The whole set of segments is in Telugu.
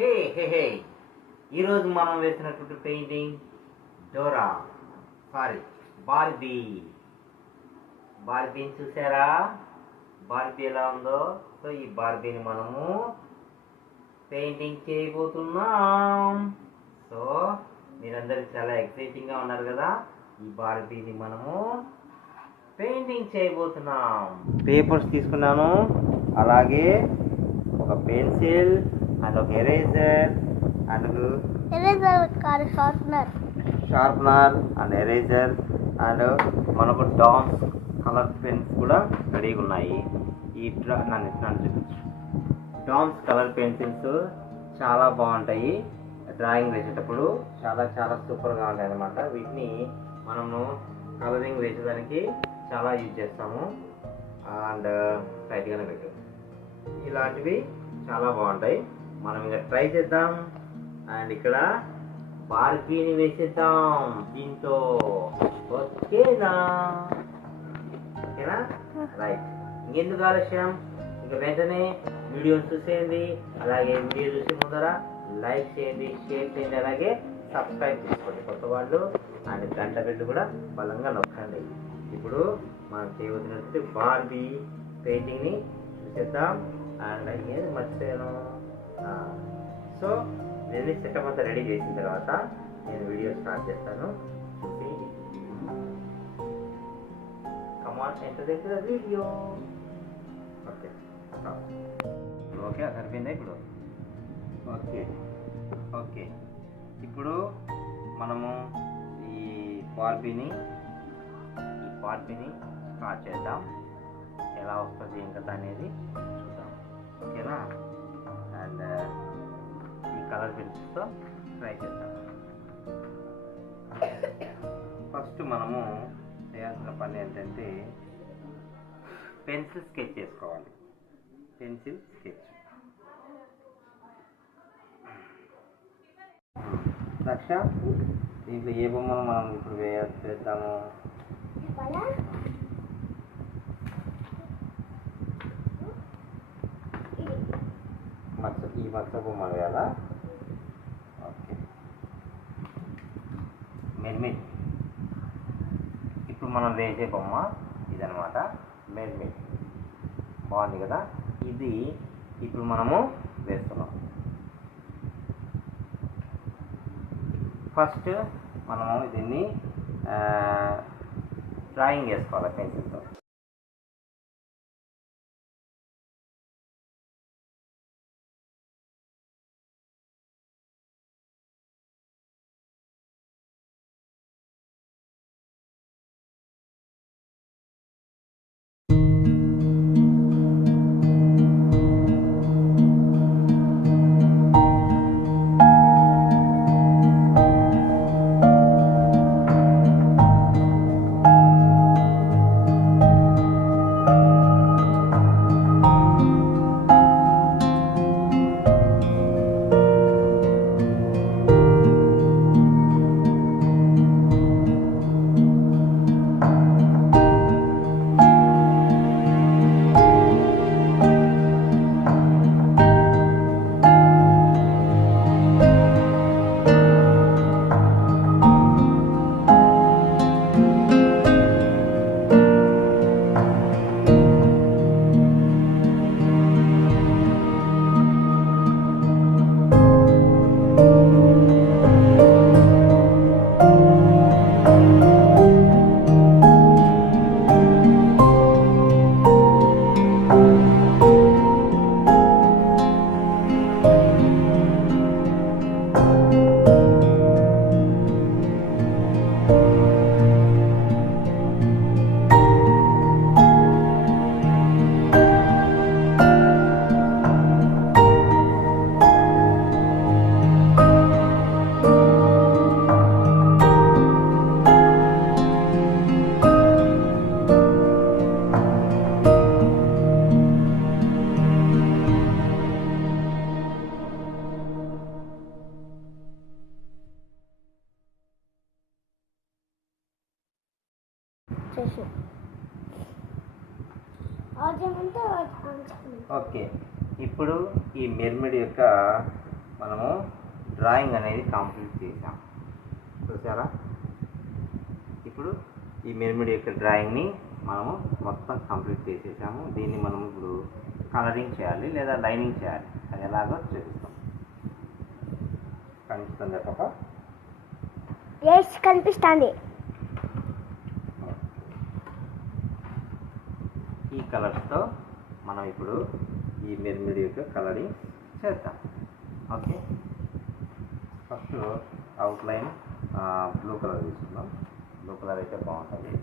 హే హే హే ఈరోజు మనం వేసినటువంటి పెయింటింగ్ డోరా బార్బీ. బార్బీని చూసారా? బార్బీ ఎలా ఉందో. సో ఈ బార్బీని మనము పెయింటింగ్ చేయబోతున్నాం. సో మీరందరూ చాలా ఎక్సైటింగ్గా ఉన్నారు కదా. ఈ బార్బీని మనము పెయింటింగ్ చేయబోతున్నాం. పేపర్స్ తీసుకున్నాను, అలాగే ఒక పెన్సిల్ అండ్ ఒక eraser sharpener and eraser and మనకు డామ్స్ కలర్ పెన్స్ కూడా రెడీగా ఉన్నాయి. ఈ డామ్స్ కలర్ పెన్సిల్స్ చాలా బాగుంటాయి. డ్రాయింగ్ వేసేటప్పుడు చాలా చాలా సూపర్గా ఉంటాయి అన్నమాట. వీటిని మనము కలరింగ్ వేసేదానికి చాలా యూజ్ చేస్తాము. అండ్ టైట్గానే పెట్టు, ఇలాంటివి చాలా బాగుంటాయి. మనం ఇంకా ట్రై చేద్దాం. అండ్ ఇక్కడ బార్బీని వేసేద్దాం దీంతో. ఓకేనా? రైట్. ఇంకెందుకు ఆలస్యం, ఇంకా వెంటనే వీడియోని చూసేయండి. అలాగే వీడియో చూసే ముందర లైక్ చేయండి, షేర్ చేయండి, అలాగే సబ్స్క్రైబ్ చేసుకోండి కొత్త వాళ్ళు. అండ్ గంట పెట్టి కూడా బలంగా నొక్కండి. ఇప్పుడు మనం చేయవలసినటువంటి బార్బీ పెయింటింగ్ని చూసేద్దాం. అండ్ ఏది మర్చిపోయాను. సో నేను సెటప్ అంతా రెడీ చేసిన తర్వాత నేను వీడియో స్టార్ట్ చేస్తాను. చూసి కమాన్ ఎంటర్ చేసిన వీడియో. ఓకే ఓకే సరిపోయిందా ఇప్పుడు? ఓకే ఓకే ఇప్పుడు మనము ఈ బార్బీని స్టార్ట్ చేద్దాం. ఎలా వస్తుంది ఏం కదా అనేది చూద్దాం. ఓకేనా? అండ్ ఈ కలర్ పెన్సిల్స్తో ట్రై చేద్దాం. ఫస్ట్ మనము చేయాల్సిన పని ఏంటంటే పెన్సిల్ స్కెచ్ చేసుకోవాలి. పెన్సిల్ స్కెచ్ లక్ష. దీంట్లో ఏ బొమ్మను మనం ఇప్పుడు చేద్దాము? ఈ మచ్చ బొమ్మ వేయాలా? ఓకే. మెర్మిడ్. ఇప్పుడు మనం వేసే బొమ్మ ఇదనమాట, మెర్మిడ్. బాగుంది కదా? ఇది ఇప్పుడు మనము వేస్తున్నాం. ఫస్ట్ మనము దీన్ని డ్రాయింగ్ వేసుకోవాలి పెన్సిల్తో. ఓకే. ఇప్పుడు ఈ మెర్మిడ్ యొక్క మనము డ్రాయింగ్ అనేది కంప్లీట్ చేసాం. చూసారా? ఇప్పుడు ఈ మిర్మిడి యొక్క డ్రాయింగ్ని మనము మొత్తం కంప్లీట్ చేసేసాము. దీన్ని మనం ఇప్పుడు కలరింగ్ చేయాలి లేదా లైనింగ్ చేయాలి. అది ఎలాగో చూపిస్తాం. కనిపిస్తుంది పాప? ఎస్, కనిపిస్తుంది. ఈ కలర్స్తో మనం ఇప్పుడు ఈ మిర్మిడి యొక్క కలరింగ్ చేద్దాం. Okay, first outline blue colour తీసుకుందాం. బ్లూ కలర్ అయితే బాగుంటుంది.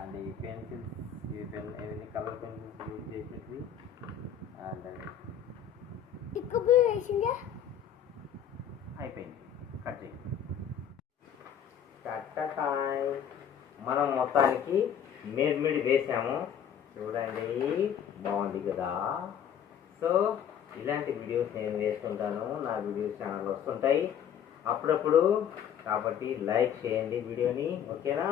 And the pencils, you can any color pencils use basically, and అయిపోయింది. కట్ చేయి. మనం మొత్తానికి మిర్మిడి వేసాము. చూడండి, బాగుంది కదా. సో ఇలాంటి వీడియోస్ నేను వేస్తుంటాను. నా వీడియోస్ ఛానల్ వస్తుంటాయి అప్పుడప్పుడు. కాబట్టి లైక్ చేయండి వీడియోని. ఓకేనా?